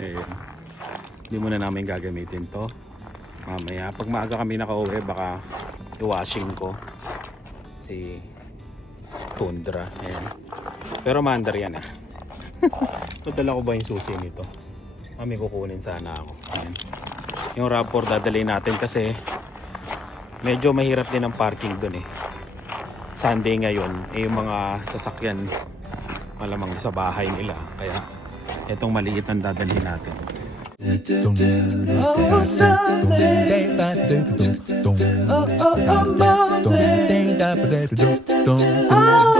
Ayun. Hindi muna namin gagamitin to. Mamaya, pag maaga kami nakauwi, baka i-washing ko si Tundra. Ayan. Pero mandar yan ah. Padala ko ba yung susi nito? Kami kukunin sana ako. Ayan. Yung RAV4 dadalhin natin kasi medyo mahirap din ang parking dun eh. Sunday ngayon, eh yung mga sasakyan malamang sa bahay nila. Kaya itong maliit ang dadalhin natin. Oh, Sunday. Oh, Monday. Oh, Tuesday. Oh,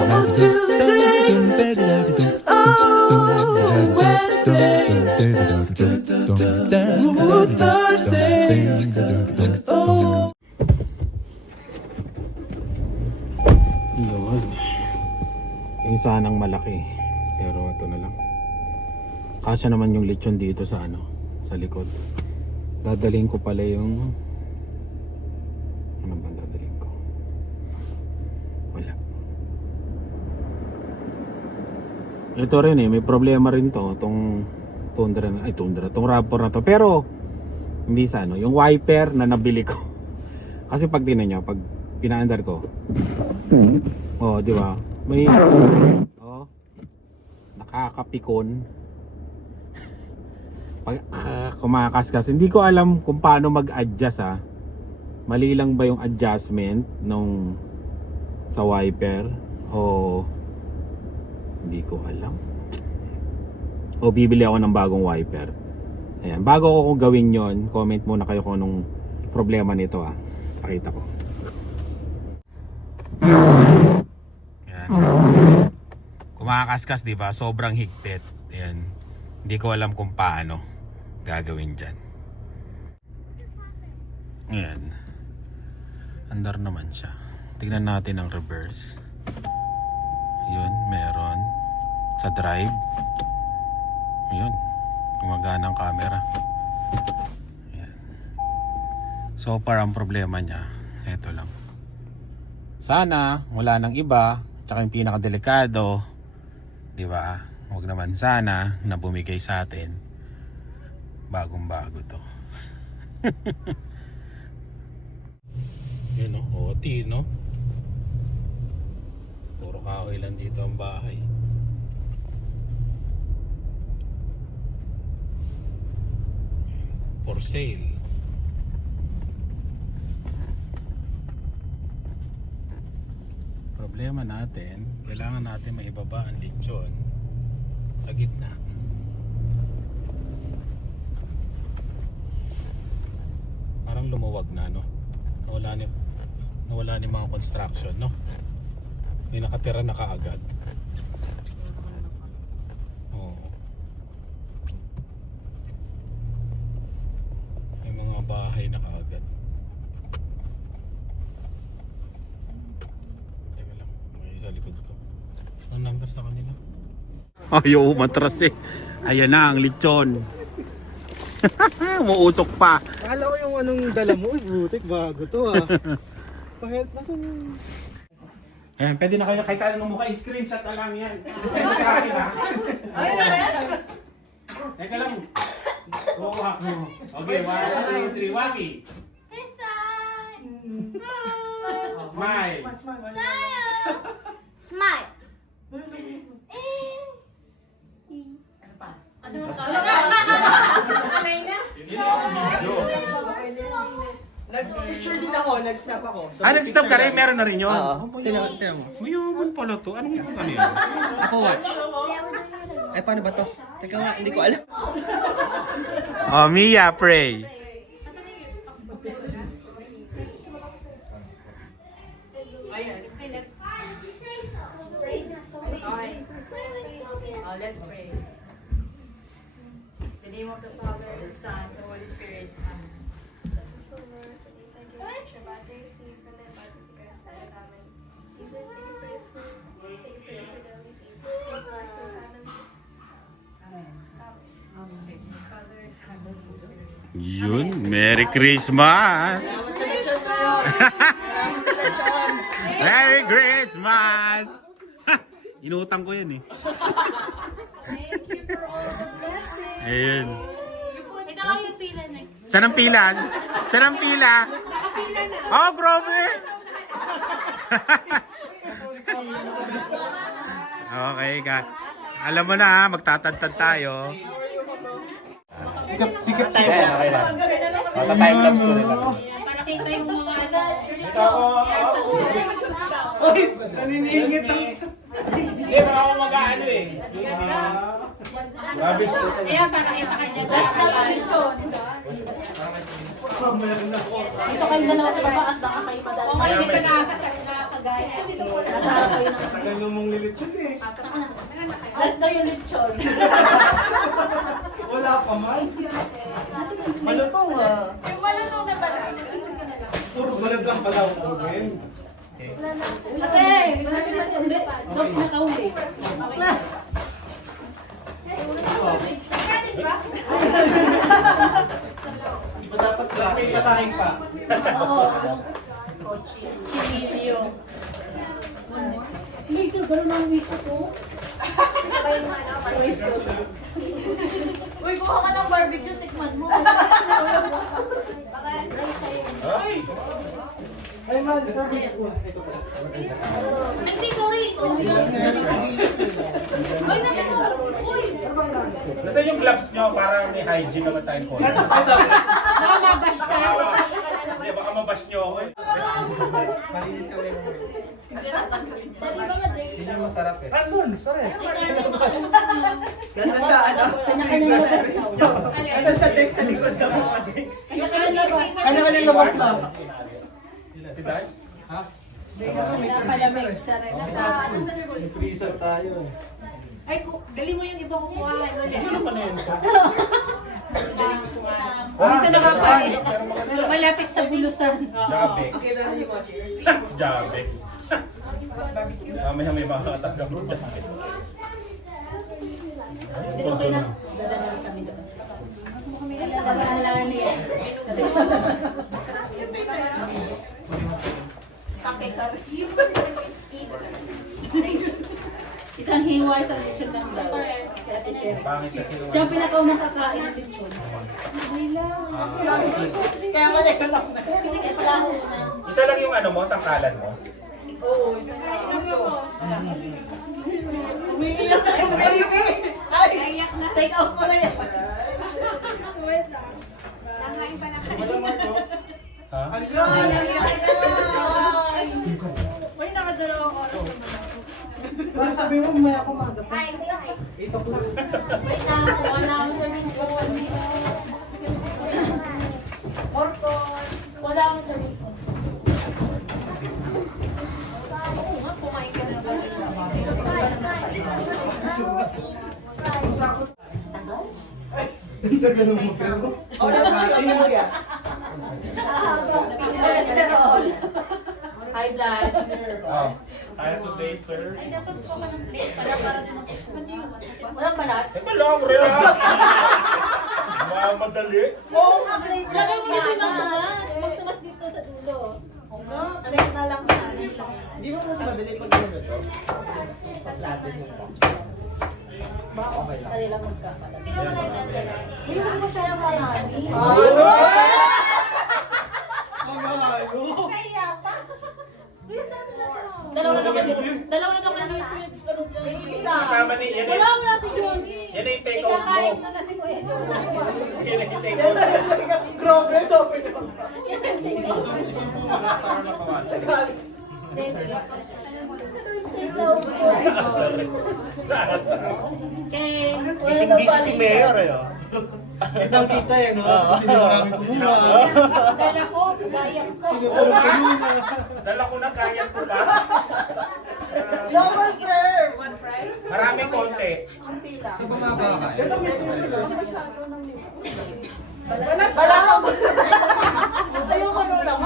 Wednesday. Oh, Thursday. Oh. Yun. Yung sanang malaki. Pero ito na lang. Kasya naman yung lechon dito sa sa likod. Dadalhin ko pala yung ano ba dadalhin ko? Wala. Ito rin may problema rin to tong Tundra, tong RAV4 na to. Pero hindi sa yung wiper na nabili ko. Kasi pag tinan nyo, pag pinaandar ko. Oh, di ba? May nakakapikon. Pag kumakaskas, hindi ko alam kung paano mag-adjust Mali lang ba yung adjustment nung sa wiper o hindi ko alam. O bibili ako ng bagong wiper. Ayan, bago ko gawin yon, comment muna kayo kung anong problema nito Pakita ko. Ayan. Kumakaskas, di ba? Sobrang higpit. Ayan. Hindi ko alam kung paano gagawin dyan. Ayan. Andar naman siya. Tignan natin ang reverse. Yun, meron. Sa drive. Yun. Gumagana ang camera. Ayan. So far ang problema niya, ito lang. Sana wala nang iba. Tsaka yung pinakadelikado, di ba? Huwag naman sana na bumigay sa atin. Bagong bago to. Yun OT no? Puro kahoy lang dito ang bahay. For sale. Problema natin, kailangan natin maibaba ang lechon sa gitna. Parang lumuwag na nawala ni mga construction may nakatira na kaagad. May mga bahay na kaagad. Teka lang, may sa likod ko. Anong number sa kanila? Ayaw matras ayan na ang lechon. Umuusok pa. Akala ko yung anong dala mo, butik bago to Pa-help na sa Ayan, pwede na kayo kahit anong mukha, screenshot na lang yan. Pwede sa akin Teka lang. Walk mo. Okay, 1, 2, 3, Waki. Smile. Smile. Nag-picture din ako, nag-snap ako. So, Nag-stop ka rin? Meron na rin yun? Oo. Tinan mo. Mayaman pala to. Anong yan? Ako watch. Ay, paano ba to? Teka nga, hindi ko alam. Oh, Mia, pray. Let's pray. In the name of the Father, the Son, the Holy Spirit. Amen. Yun, Merry Christmas! Salamat sa lechon kayo. Salamat sa lechon. Merry Christmas! Inutang ko yan Thank you for all the blessings. Ayun. Ito lang yung pila next. Saan ang pila? Saan ang pila? Oh, grabe! Okay, ka. Alam mo na ha, magtatantad tayo. Sikip tayo. Papatime lapse ko rin lang. Para kita yung mga ano. Uy, naniningit ang... Hindi, baka ako mag-ano eh. Grabe. Ayan, para kita ka dyan. Last na lang yun. Dito kayo dalawa sa baba at baka kayo madala. Kung hindi pa nakakagaya. Nasa harap kayo ng... Tagal mo mong lilitsyon eh. Last daw yung lechon. Wala pa man. Malutong ah. Yung malunong na pala. Puro balag lang pala ako gawin. Ate! Hindi. Dok na kauli. Dapat may kasahin pa. Chimilio. May ito, gano'n ang wiko ko. Uy, kuha ka ng barbecue, tikman mo. Ay man, service food. Ito pa. Hindi, sorry. Ito. Ay, nakita. Uy. Nasaan yung gloves nyo para may hygiene naman tayong konti? Baka mabash ka. Hindi, baka mabash nyo ako eh. Malinis kami. Hindi natanggalin niya. Dali ba ma-drinks? Sino masarap eh? Andun, sorry. Ganda sa ano? Ano sa deck sa likod ng mga decks? Yung kalabas. Ano ka nang labas na? Si Dai? Ha? Napalamig sa rin. Freezer tayo eh. Ay, dali mo yung iba ko kuha. Ano pa na yun? Hindi ka nakakain. Malapit sa bulusan. Jabex. Okay, dali yung watchers. Jabex. Mamaya may mga tatanggap mo Jabex. Okay na. Dadalan kami doon. Dadalan niya. Kasi Kake ka rin. isang hiwa, isang lechon lang daw. Kaya t-shirt. Pangit kasi yung... Siya ang pinakaunang kakain ng lechon. Kaya wala ko lang. Isa lang yung ano mo, sangkalan mo. Umiiyak na yung Ay, take out mo na yan. Wait lang. Wala Marco. Ha? Hello, naiyak na. Uy, nakadalawang oras na. Parang sabi mo, may ako magdating. 8 o'clock. Wait na, wala akong service code. Orkon. Wala akong service code. Oo nga, kumain ka na ba? Tagal mo pero. O, nasa siya. Cholesterol. High blood. Oh. Kaya today, sir. Ay, dapat po ka ng plate para naman. Walang balat. Teka lang, relax. Madali. Oo nga, plate na lang Lagay mo dito ng sana. tumas. Magtumas dito sa dulo. Plate na lang sana. Di ba mas madali pag gano'n to? Kaya lang magkakalat. Hindi mo siya ng marami. Mamahalo! Kaya pa. Kuya, dami na siya. Dalawa na daw kami Isa. Kasama ni, yan Wala eh. mo lang si Josie. Yan eh yung take out mo. Ikakayos na si Kuya Josie. Yan eh yung take out mo. Grabe, sobrang Isubo mo na para mapawasan. Hindi, sige. Okay. Busy si Mayor eh. Kitang kita eh, no? Sino maraming kumuha. Dala ko, gaya ko. Sino puro kumuha. Dala ko na, kaya ko pa. Double serve. One price. Maraming konti. Kunti lang. Sino bumaba ka? Wala kang magsabi. Ayoko nung lang.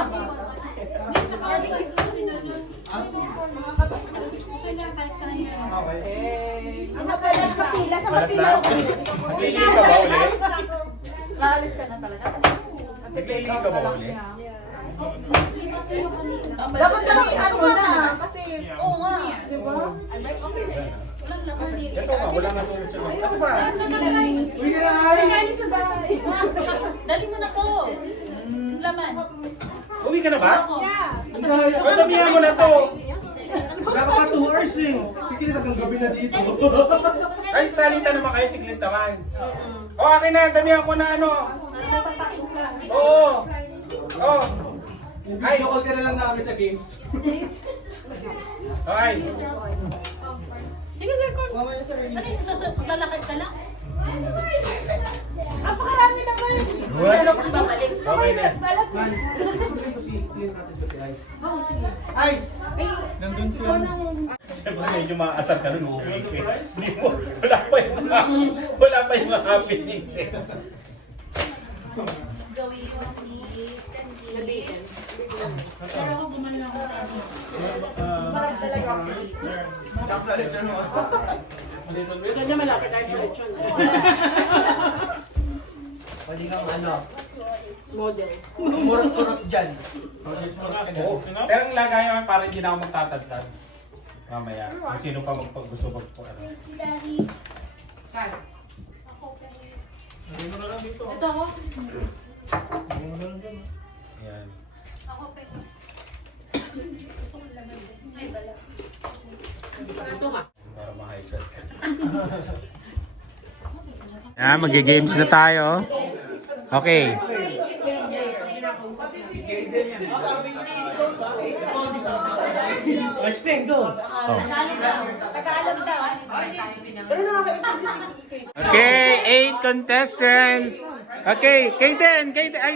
Ano pala yung kapila sa Balat lang. Naglilihi ka ba ulit? Naalis ka na talaga. Naglilihi ka ba ulit? Dapat damihan mo na. Kasi, Oo nga. di ba? Walang laman dito. Ito nga, wala nga tulad sa mga. Ito ba? Uy, kaya Galing sa bahay. Dali mo na to. Laman. Uwi ka na ba? Yeah. Ba't damihan mo na to? Wala pa 2 hours eh. Sige, hanggang gabi na dito. Ay, salita naman kayo, siglit naman. O, akin na, damihan ko na ano. Oo. Oo. Ay, Video call ka na lang namin sa games. ay. Sige, sige. Mamaya sa release. Lalakad ka lang. Napakarami naman. What? Tapos babalik. Okay na. Ice! Nandun siya. Siyempre, medyo maasar ka nun, uwi ka eh. Hindi mo, wala pa yung mga happenings eh. Pero ako gumanon ako tayo. Marag talaga ako. Pwede kang ano? Model. Murot-murot dyan. Oo. Pero ang lagay naman para hindi na ako magtatadtad. Mamaya, kung sino pa gusto ano. Ito ako. Yan. Ako pero. Gusto ko laman. Ay, bala. Para ma-hydrate ka. Yan, mag-games na tayo. Okay. Explain, go! Tagalog daw. Okay, 8 contestants. Okay, Kaden, ay,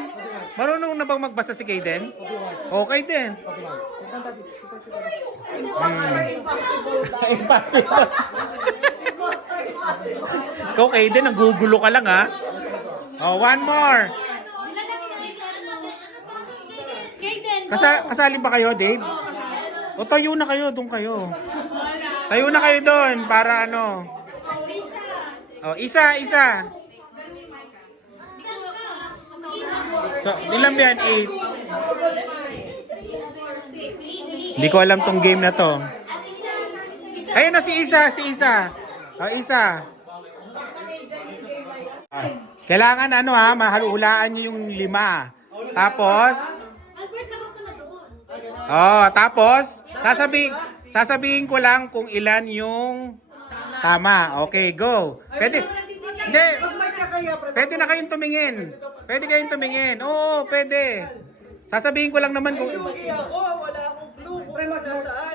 marunong na bang magbasa si Kaden? Okay din. Impossible. Ikaw, Kaden, nagugulo ka lang ha. Oh, one more. Kasali ba kayo, Dave? O tayo na kayo, doon kayo. Tayo na kayo doon para ano. Oh, isa. So, ilan ba yan? 8. Hindi ko alam tong game na to. Ayun na si Isa. Oh, Isa. Kailangan ano ha, mahalulaan nyo yung 5. Tapos, tapos, sasabihin ko lang kung ilan yung tama. Okay, go. Pwede na kayong tumingin. Oo, pwede. Sasabihin ko lang naman kung... Lugi ako, wala akong clue kung nasaan.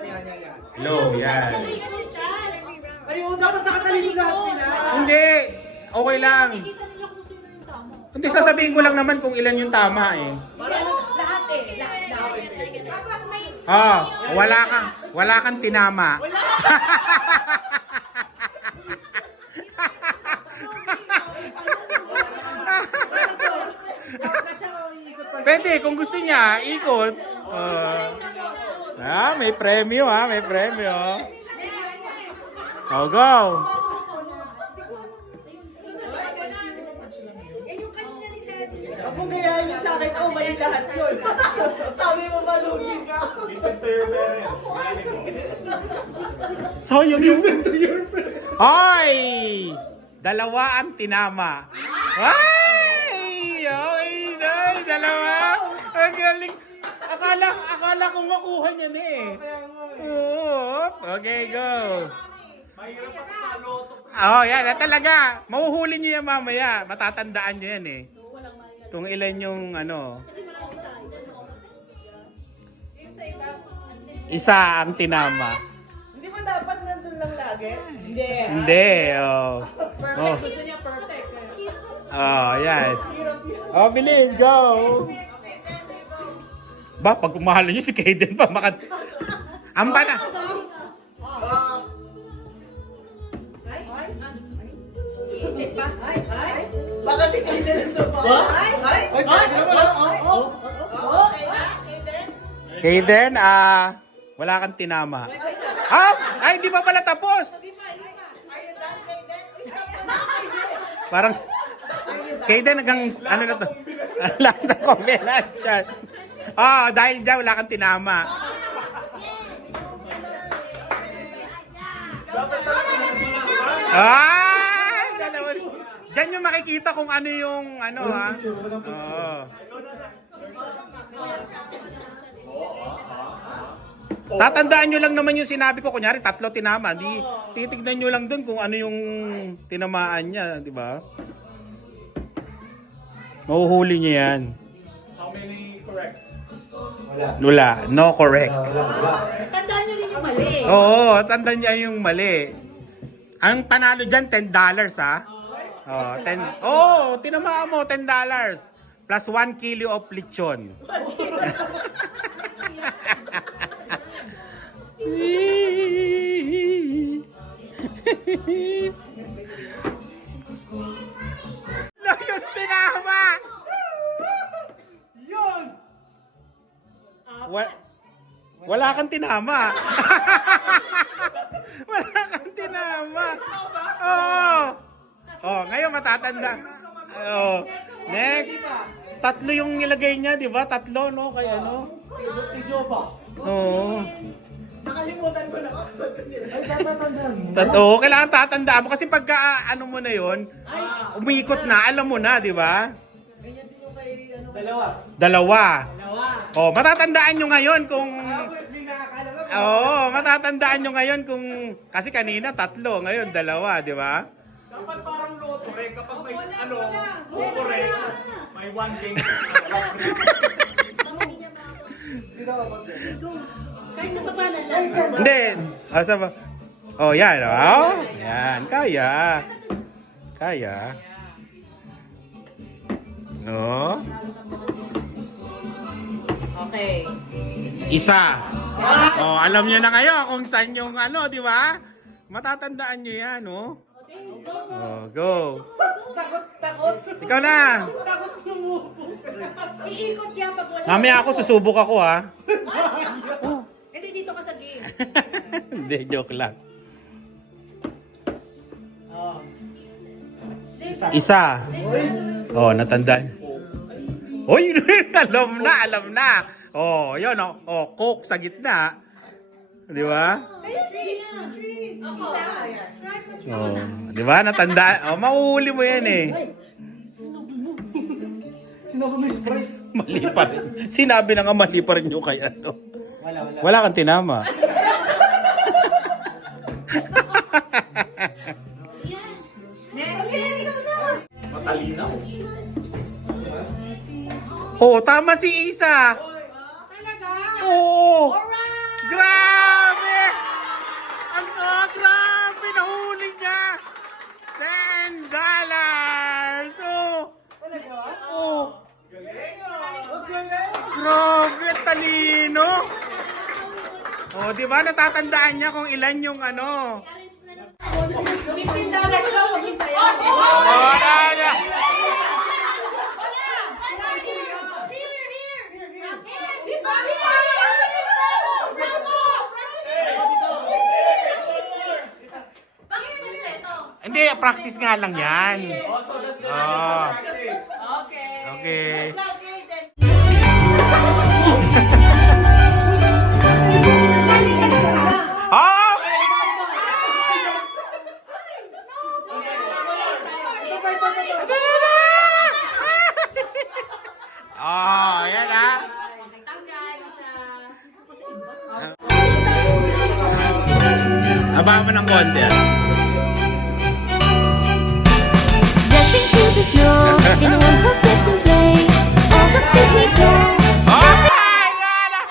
Hello, yan. Ayun, dapat nakatalino lahat sila. Hindi. Okay lang. Hindi, sasabihin ko lang naman kung ilan yung tama eh. Lahat eh. Lahat. Tapos may Wala kang tinama. Pwede, kung gusto niya, ikot. May premyo may premyo. Oh, go. Huwag mong gayahin niyo sa akin, mali lahat yun. Sabi mo malugi ka. Listen to your parents. Sayang yung... Listen to your parents. Hoy! Dalawa ang tinama. Ay! Dalawa. Ang galing. Akala ko makuha niya na eh. Oo. Okay, go. Mahirap ako sa loto. Oh, yan. Talaga. Mahuhuli niyo yan mamaya. Matatandaan niyo yan eh. Kung ilan yung ano. Isa ang tinama. Hindi ba dapat nandun lang lagi? Hindi. Oh. Perfect. gusto niya perfect. Oh, yan. Oh, bilis. Go. Ba, pag kumahalo niyo si Kaden pa, Amba na. Baka si Kaden ang tumawa. Kaden, wala kang tinama. Ay, di pa pala tapos. Parang, Kaden, hanggang, ano na to? Lang na kombinasyon. Dahil dyan, wala kang tinama. Diyan yung makikita kung ano yung ano ha. Oo. Tatandaan nyo lang naman yung sinabi ko. Kunyari, 3 tinama. Di, titignan nyo lang dun kung ano yung tinamaan niya, di ba? Mahuhuli niya yan. How many corrects? Wala. No correct. Tandaan nyo rin yung mali. Oo, tandaan niya yung mali. Ang panalo dyan, $10 ha? Oh, 10. Oh, tinamaan mo, $10. Plus 1 kilo of lechon. Yung tinama! Yun! Wala kang tinama. Wala kang tinama. Oh. Oh, ngayon matatanda. Oh. Next. 3 yung nilagay niya, di ba? 3, no? Kaya ano? Ijoba. Oo. Nakalimutan ko na ako sa kanila. Ay, tatatandaan mo. Oo, kailangan tatandaan mo. Kasi pagka ano mo na yon, umikot na, alam mo na, di ba? Ganyan din yung kay ano. Dalawa. 2. Oh, matatandaan nyo ngayon kung... May nakakala nga. Oo, matatandaan nyo ngayon kung... Kasi kanina 3, ngayon 2, di ba? Dapat parang lotore kapag may ano, lotore, may 1 game. Hindi na kapag Kahit sa baba na lang. Hindi. Asa ba? Oh, yan. Oh, yan. Kaya. Kaya. No? Okay. Isa. Oh, alam niyo na kayo kung saan yung ano, di ba? Matatandaan niyo yan, oh. Oh, go. Takot. Ikaw na. Takot sumuko. Iikot yan pag wala. Mamaya ako, susubok ako, ha. Hindi, dito ka sa game. Hindi, joke lang. Isa. Oh, natandaan. Uy, alam na. Oh, yun, oh. Oh, coke sa gitna. Di ba? Trees. Oh, di ba? Natandaan. Oh, mauhuli mo yan eh. Sino ba may spray? Mali pa rin. Sinabi na nga mali pa rin yung kay ano. Wala kang tinama. Matalinaw. Oh, tama si Isa. Talaga? Oo. Alright! Grabe! Grabe! Nahuli niya! $10! Oh! Grabe! Talino! Oh, di ba natatandaan niya kung ilan yung ano? $15 daw. Oh, na! Hindi, practice nga lang yan. Oh. Okay. Okay. Oh! Oh, yan ah. Tanggal sa... Aba mo ng konti ah. Dashing through the snow in a one-horse open sleigh. All the things we planned. Oh! Yan ah!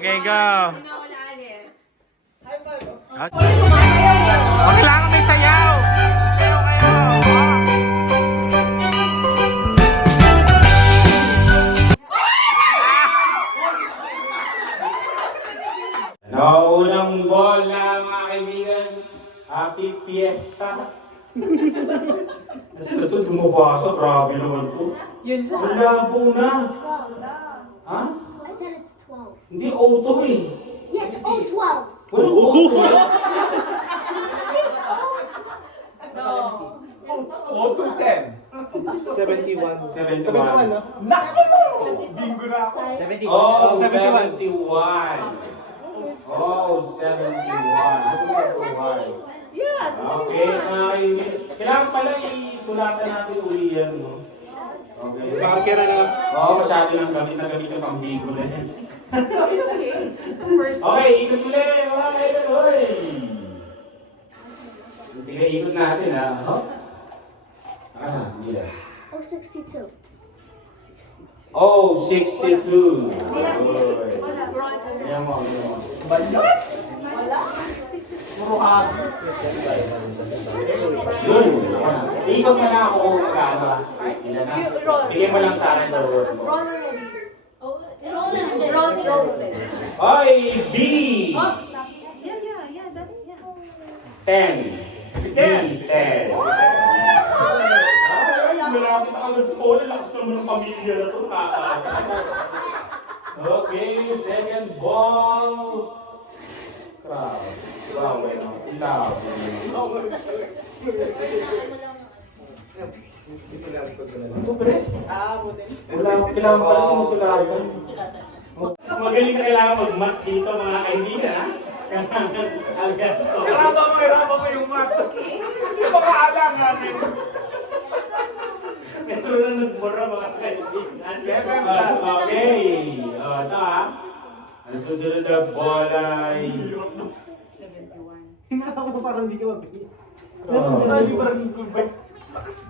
Okay, go. Nawala alis. Oh, kailangan may sayaw. Sayaw kayo. Naunang ball na mga kaibigan. Happy Fiesta. Kasi na ito dumabasa. Grabe naman po. Yun sa... Wala po na. Ha? I said it's 12. Hindi auto eh. Yeah, it's all 12. Walang auto eh. Auto 10. 71. 71. Bingo na ako. Oh, 71. 71. Oh, Oh, 71. Yes. Okay, kailangan pala isulatan natin uli yan, no? Okay. Marker na lang. Oo, masyado ng gamit na gamit yung pang-bigo na yan. Okay, it's just the first. Okay, ikot ulit, mga kailan, oy! Ikot natin, ha? Hindi na. Oh, 62. Oh, 62. Oy. Ayan mo, ayan mo. Yun. Ikot mo na ako kung magkano. Ilan na? Bigyan mo lang sa akin the word mo. Oy, B! Yeah, that's, yeah. 10. B, 10. Ay, malapit ako sa school. Lakas naman ng pamilya na ito. Nakakaasa. Okay, second ball. Crowd. Grabe na. Ilaw. Ito, pre? Wala, kailangan pala sumusulatan. Magaling ka kailangan mag-mat dito, mga kaibigan, ha? Alberto. Hirapan mo yung math. Hindi ba kaalam namin? Meron na nagmura, mga kaibigan. Okay. Ito, ha? Ang susunod na bola ay... Hinata ko parang hindi ka mag-bigay. Hindi parang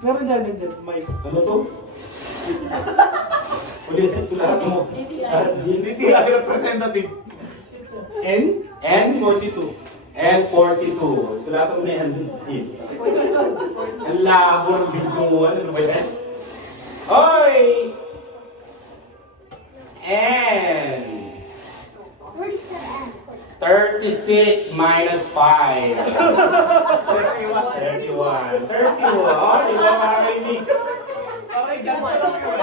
meron dyan, Mike. Ano to? Ulitin, sulatan mo. DTI representative. N? N42. N42. Sulatan mo na yan. Ang labo ng bigkuhan. Ano ba yan? Oy! N. 36 minus 5. 31. 31. Oh, di ba mga kaibigan? Okay, ganito lang yun.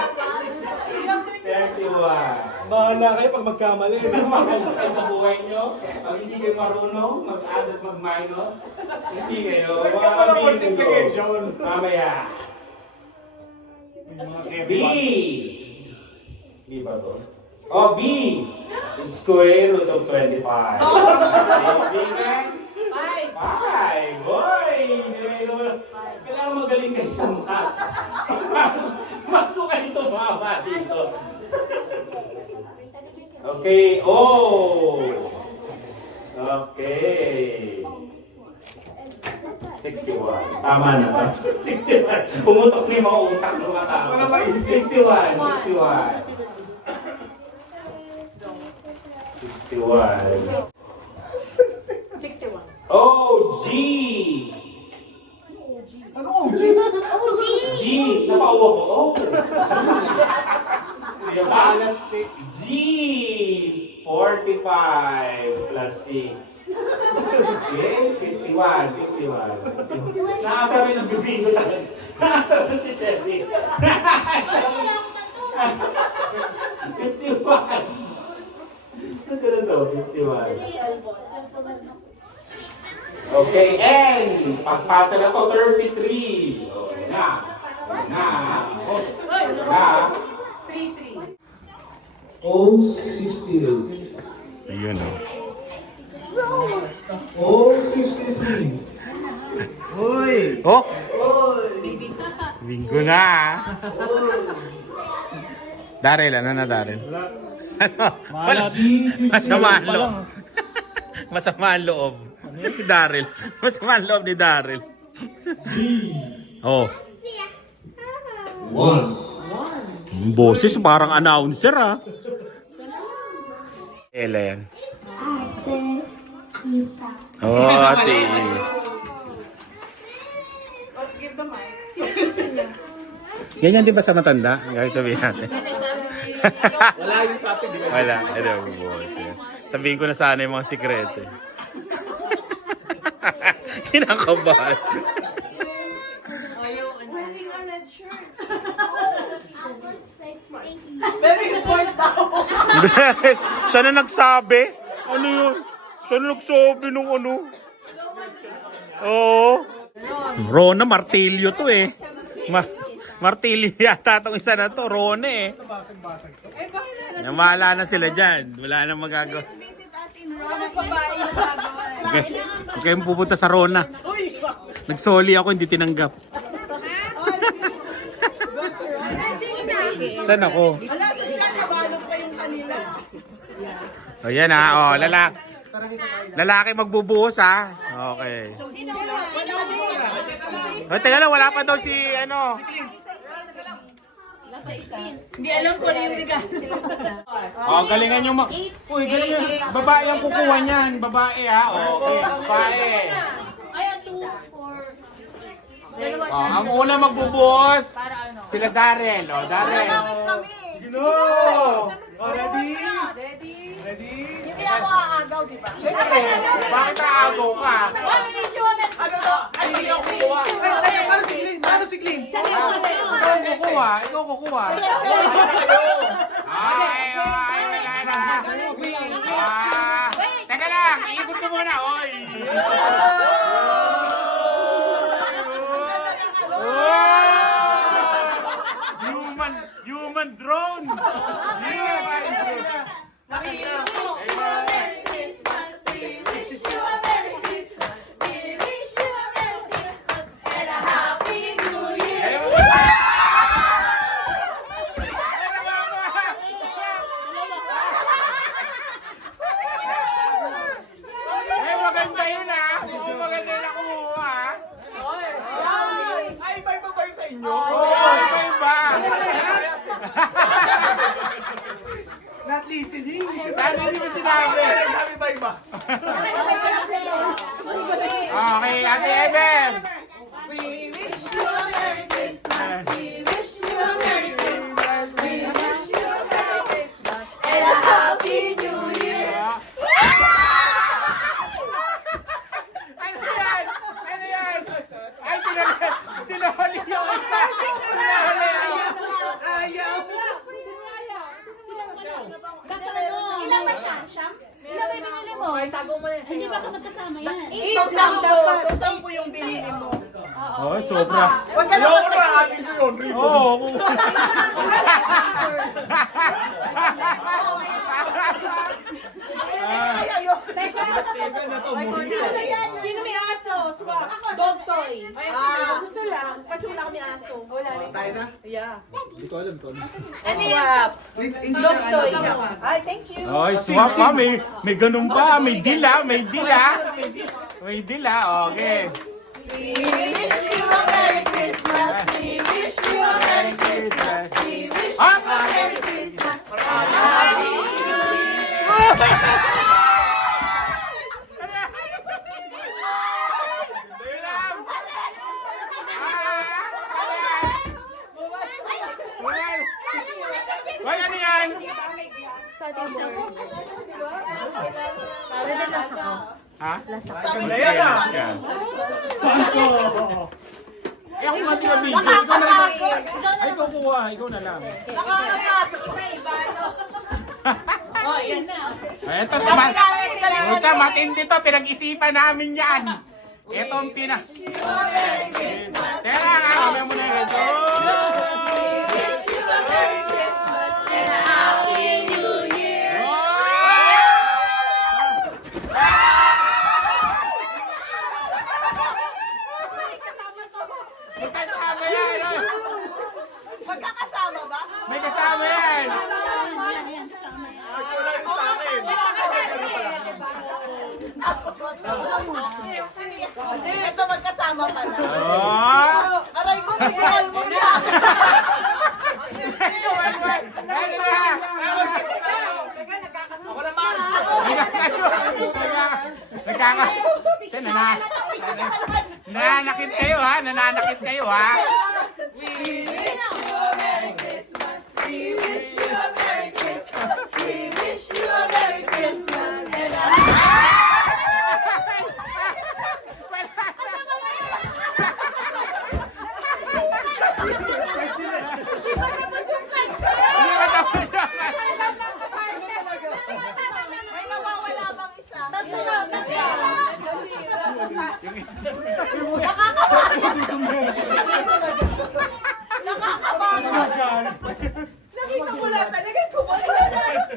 31. Bahala kayo pag magkamali. Mahal kayo sa buhay nyo. Pag hindi kayo marunong, mag-add at mag-minus, hindi kayo. Ba't ka pala multiplication? Mamaya. Mga B. B ba to? Oh, B. Square root of 25. Kaibigan? 5. Boy! Kailangan magaling kayo sa math. Bago kayo tumama dito. Okay, oh! Okay. 61. Tama na. 61. Pumutok na yung mga utak ng mga tao. 61. 61. Oh, G! Ano OG? G! Napauwa ko. Oh! Plastic. G! 45 plus 6. Okay? 51. Nakasabi ng bibig ko talaga. Nakasabi si Terry. 51. Ano na to? 51. Okay, N. Paspasa na to, 33. Okay na. Oh, 68. Ayun o. Oh, 63. Oh! Bingo na. Daryl, ano na Daryl? Wala. Masama ang loob. Masama ang loob. Ni Daryl. Masama ang loob ni Daryl. Oh. 1. Ang boses parang announcer ah. Ellen. Oh, ate. Give the mic. Ganyan din ba sa matanda? Gawin sabihin natin. Wala yung sa atin, di ba? Wala. Ano, boss. Sabihin ko na sana yung mga sikreto. Kinakabahan. Wearing a red shirt. Very sport daw. Bes, siya na nagsabi? Ano yun? Siya na nagsabi nung ano? Oo. Rona, martilyo to eh. Martilyo yata itong isa na to. Rona eh. Eh, bakit na? Namala na sila dyan. Wala na magagawa. Visit us in Rona. Okay. Huwag kayong pupunta sa Rona. Nagsoli ako, hindi tinanggap. Saan ako? Wala sa siya, nabalot pa yung kanila. O yan ha, o lalaki. Lalaki magbubuhos ha. Okay. O teka lang, wala pa daw si ano. Hindi alam ko na yung bigas. O galingan nyo Uy, galingan. Babae ang kukuha niyan. Babae ha. Okay, babae. Ay, 2, 4, 6, 8. Ang una magbubuhos, sila Darrell. O, Darrell. Bakit kami? No! Ready? Ready? Ready? Hindi ako aagaw, di ba? Siyempre, bakit aagaw ka? Ano to? Ay, hindi ako kukuha. Paano si Glenn? Paano si Glenn? Ikaw kukuha. Ikaw kukuha. Ay, wala na. Teka lang, iikot ko muna. Oy. Human drone. Maganda yun ah. Oo, maganda yun ako ah. Ay, may babay sa inyo. Oo, iba-iba. Not listening. Sana hindi mo sinabi. Sabi ba iba? Okay, Ate Ever. Ano yan? Ano yan? Ay, sinahuli yung isa. Sinahuli yung Ayaw. Ilan ba siya? Siyam? Ilan ba yung binili mo? Tago mo na. Hindi ba ka magkasama yan? Sampu yung binili mo. Oh, sobra. Huwag ka lang Ayoko na, atin ko yun. Ribo. Oo. Teka na to, muli. Sino may aso? Swap. Dog toy. Gusto lang. Kasi wala kami aso. Wala rin. Tayo na? Yeah. Hindi ko alam to. Swap. Dog toy. Ay, thank you. Ay, swap pa. May ganun pa. May dila. May dila. May dila. Okay. We wish you a Merry Christmas. We wish you a Merry Christmas. We wish you a Merry Christmas. Happy New Year. Hoy, ano yan? Ha? Ganda yan ah. Eh, ako nga tinabigyo. Ikaw na lang. Ay, ikaw kuha. Ikaw na lang. Oh, yan na. Ay, ito naman. Ito, matindi to. Pinag-isipan namin yan. Ito ang Teka nga, mamaya mo na ito. Magkasama yan. Magkakasama ba? May kasama yan. Wala yung sa akin. Ito magkasama pala. Oh! Aray ko, may girl mo sa akin. Ako naman. Nananakit kayo ha? Nananakit kayo ha? We wish you a Merry Christmas. We wish you a Merry Christmas. We wish you a Merry Christmas. And a Hindi ba tapos siya? may mawawala bang isa? Nakita ko lang talaga kumakalat.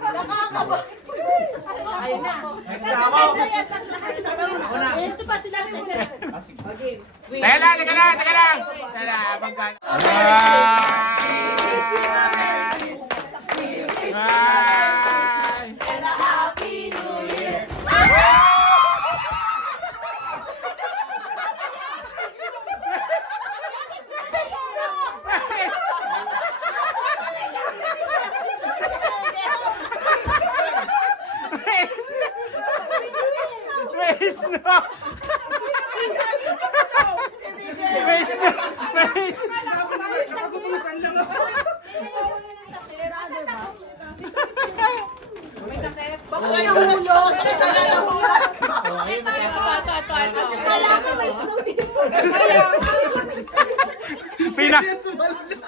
Nakakaba. Ayun na. Nagsama. Ito pa sila rin. Teka lang. Teka lang.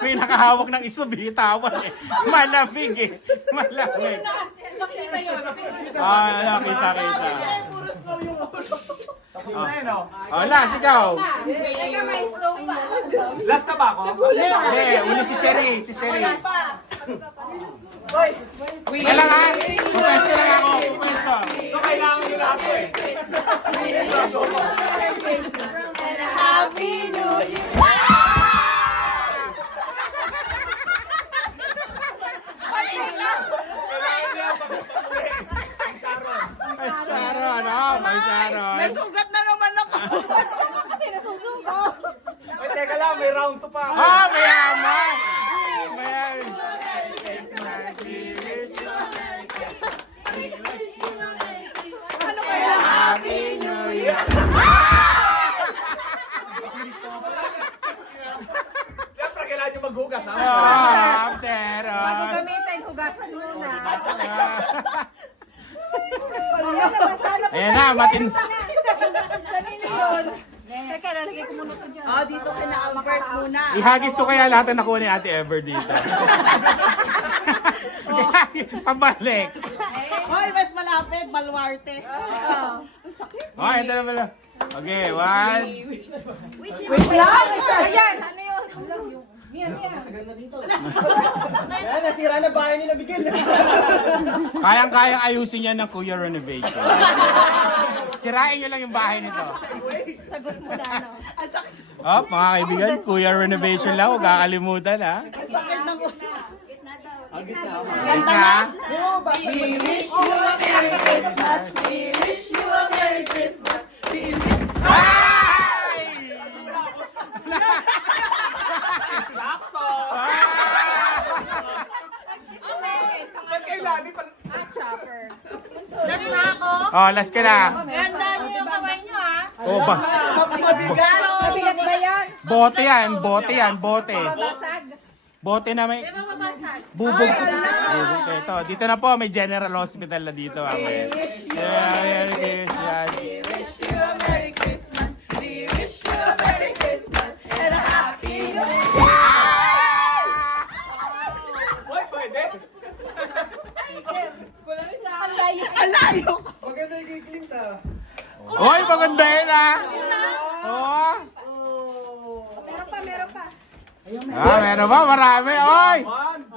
Pinakahawak ng iso, bitawan eh. Malamig eh. Malamig. Nakita. Tapos na yun, oh. Last, ikaw. Last na ba ako? Hindi, uli si Sherry. Kailangan. Pupwesto lang ako. Pupwesto. Ito kailangan nila ako eh. Happy New Year! Ay, Sharon, May Sharon. May sugat na naman ako. Kasi nasusugat. Ay, teka lang, may round 2 pa. Mayaman! Happy New Year! Siyempre, kailangan nyo maghugas, ha? Teron! Gamitin, hugasan muna. Ayan na, matin... Kanino yun? Teka, lalagay ko muna ito dyan. Dito kina Albert muna. Ihagis ko kaya lahat na nakuha ni Ate Ever dito. Pabalik. Hoy, mas malapit, Baluarte. Oh, ito na pala. Okay, 1. Wait lang, isa. Ayan, ano yun? Nasira na bahay ni Nabigil. Kayang-kayang ayusin yan ng Kuya Renovation. Sirain nyo lang yung bahay nito. Sagot mo na, ano? Mga kaibigan, Kuya Renovation lang. Huwag kakalimutan, ha? Sakit ng ulo. Ganda. We wish you a Merry Christmas. We wish you a Merry Christmas. Sakto! Ba't kailangan? Last na ako. Oh, last ka na. Ganda niyo yung kamay niyo, ha? Oh, Mabigat. Mabigat ba yan? bote yan. Babasag. Bote na may Di ba mabasag? bubog. Ito, dito na po, may General Hospital na dito. Okay. Merry Christmas. We wish you a Merry Christmas. We wish you a Merry Christmas and a Happy New Year. Hoy, pwede! Alayo. Maganda yung kikling ta. Hoy, maganda yun, ha? Oh. Meron pa. Meron ba? Marami. Oy! One.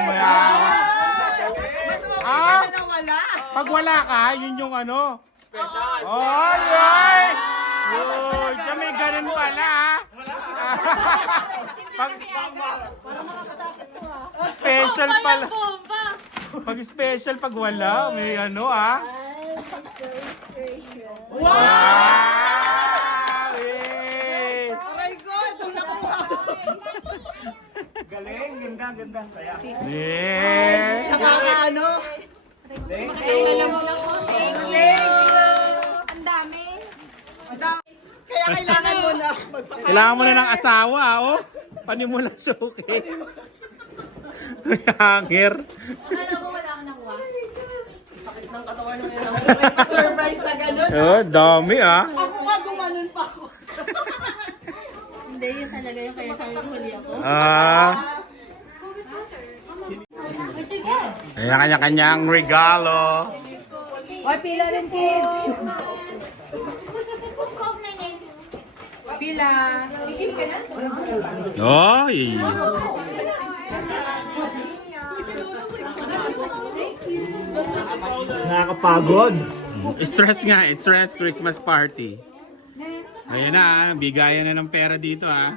Mayaman. Ah, Na wala. pag wala ka, yun yung ano. Special. Oy, oy! Uy, diyan may ganun pala, ha? Pag special pala. Bomba! Pag special, pag wala, may ano, ha? Wow! Eh. Aray ko, itong nakuha. Galing, ganda. Saya. Eh. Nakakaano. Thank you. Thank you. Ang dami. Kaya kailangan mo na. Kailangan mo na ng asawa, oh. Panimula suki. Hanger. Akala mo wala akong nakuha. Surprise na gano'n. Oh, dami, ah. Ako nga, gumanon pa ako. Hindi, yun talaga yung kaya sabi ko huli ako. Ayan, kanya-kanyang regalo. Hoy, pila rin, kids. Pila. Oy! Nakakapagod. Stress nga, stress Christmas party. Ayun na, bigayan na ng pera dito ah.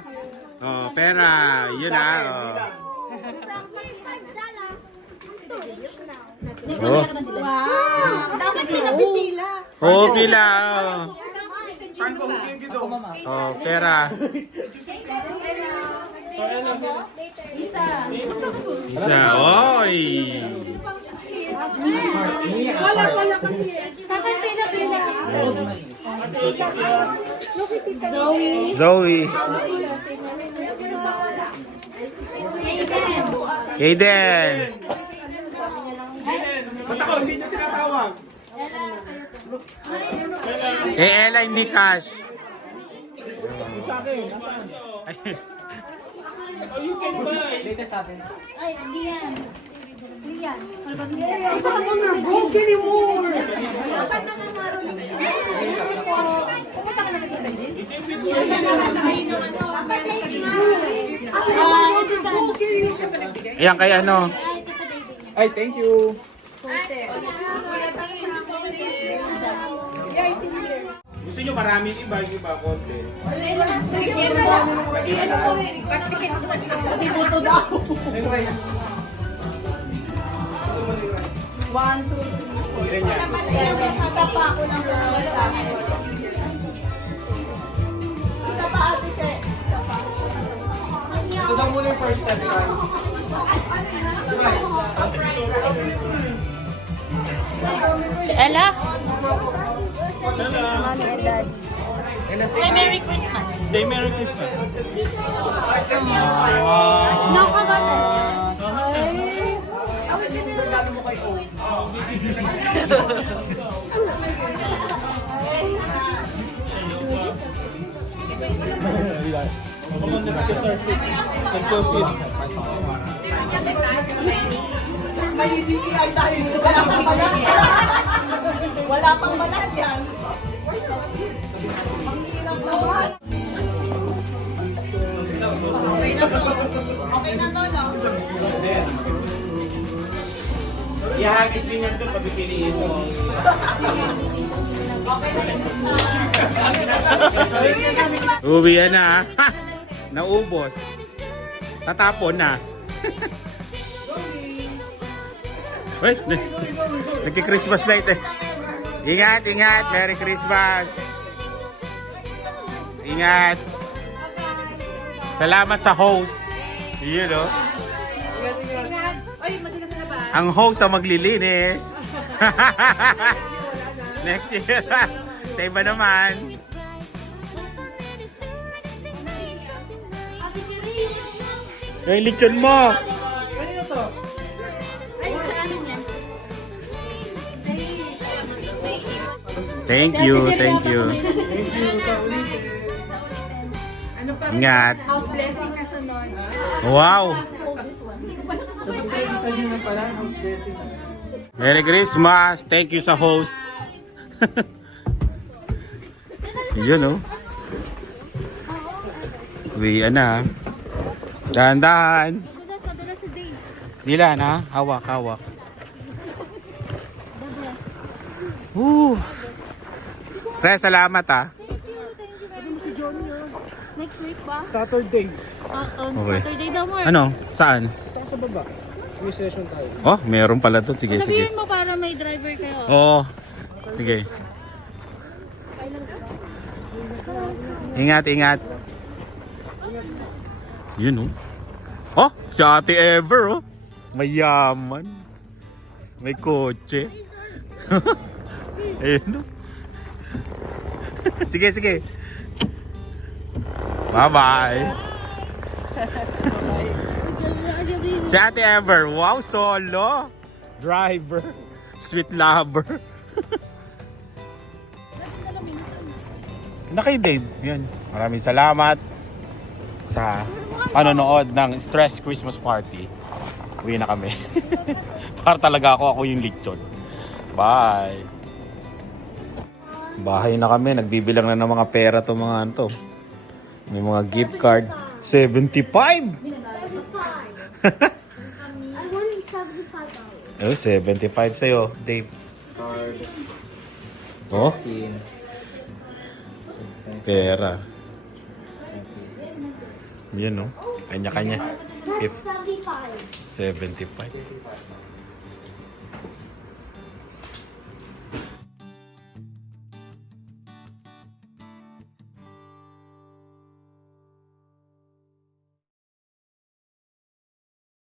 Oh, pera, yun ah. Oh. Oh. Dapat pinapipila. Oh, pila. Oh, pera. Isa. Oy. Saan kayo pinapila? Zoe. Aiden. Ba't ako, hindi nyo tinatawag? Ella, hindi cash. Sa akin, nasaan? Ay, hindi yan. Hindi yan. Ano ba hindi yan? Dapat na nga marunong siya. Pupunta ka na kasi ba din? Ito sa ano? Ayan kay ano. Ito sa baby niya. Ay, thank you. Gusto nyo maraming iba, yung iba konti. Isa pa ako ng isa pa ate siya. Isa pa. Ito daw muna yung first step, guys. Ella? Say Merry Christmas. Say Merry Christmas. May DTI tayo. Wala pang balat. Wala pang balat yan. Ang hirap naman. Okay na to. Okay na to, no? Ihagis din yan doon pag pipiliin mo. Okay na yung star. Uwi yan na. Ha! Naubos. Tatapon na. Uy, nagki-Christmas light eh. Ingat, ingat. Merry Christmas. Ingat. Salamat sa host. Yun o. Ang host ang maglilinis. Next year. Sa iba naman. Yung lechon mo. Ay, sa ano niyan? Thank you, thank you. Ingat. House blessing na sunod. Wow. Hold this one. Merry Christmas. Thank you sa host. Yun oh. Uwi na. Dahan-dahan. Dilan ha? Hawak, hawak. Pre, salamat ha. Next week ba? Saturday. Okay. Saturday daw mo. Ano? Saan? Ito sa baba. May session tayo. Oh, meron pala doon. Sige, sige. Sabihin mo para may driver kayo. Oo. Sige. Ingat, ingat. Yun oh. Oh, si Ate Ever oh. Mayaman. May kotse. Ayun oh. Sige, sige. Bye-bye. Si Ate Ever. Wow, solo. Driver. Sweet lover. Na kay Dave. Yan. Maraming salamat sa panonood ng Stress Christmas Party. Uwi na kami. Para talaga ako yung lechon. Bye. Bahay na kami. Nagbibilang na ng mga pera to mga anto. May mga gift card. 75! I wanted $75. Oh, 75 sa'yo, Dave. Oh? Pera. Yan, no? Kanya-kanya. 75.